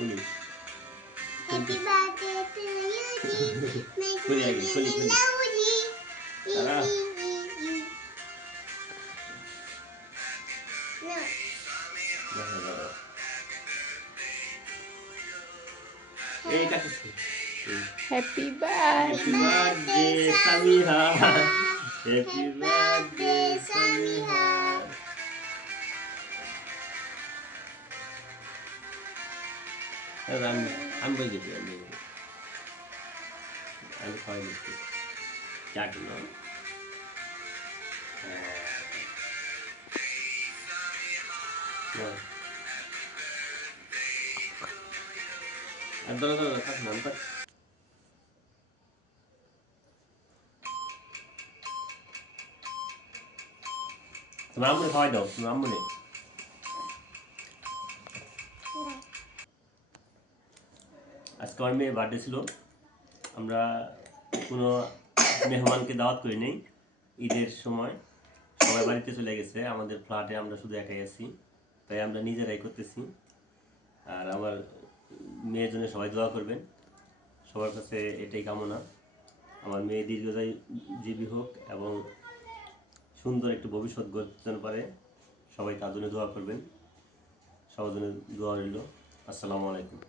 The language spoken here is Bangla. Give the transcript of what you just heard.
Police Happy birthday to you, G. Make खुली me आएगी, खुली, खुली। love you, G. अरे। No. এই কাটছে happy Happy birthday birthday Samiha Happy birthday Samiha I'm going to do it. I'm fine with it. Jack, no? No. I'm going to cut number. তোমার আম্মুরে খাওয়াই দাও তোমার আম্মুরে আজকে আমার মেয়ের বার্থডে ছিল আমরা কোনো মেহমানকে দাওয়াত করি নাই ঈদের সময় সবাই বাড়িতে চলে গেছে আমাদের ফ্ল্যাটে আমরা শুধু একাই আছি তাই আমরা নিজেরাই করতেছি আর আমার মেয়ের জন্য সবাই দোয়া করবেন সবার কাছে এটাই কামনা আমার মেয়ে দীর্ঘজীবী হোক এবং সুন্দর একটু ভবিষ্যৎ গড়তে পারে সবাই তার জন্য দোয়া করবেন সবার জন্য দোয়া রইল আসসালামু আলাইকুম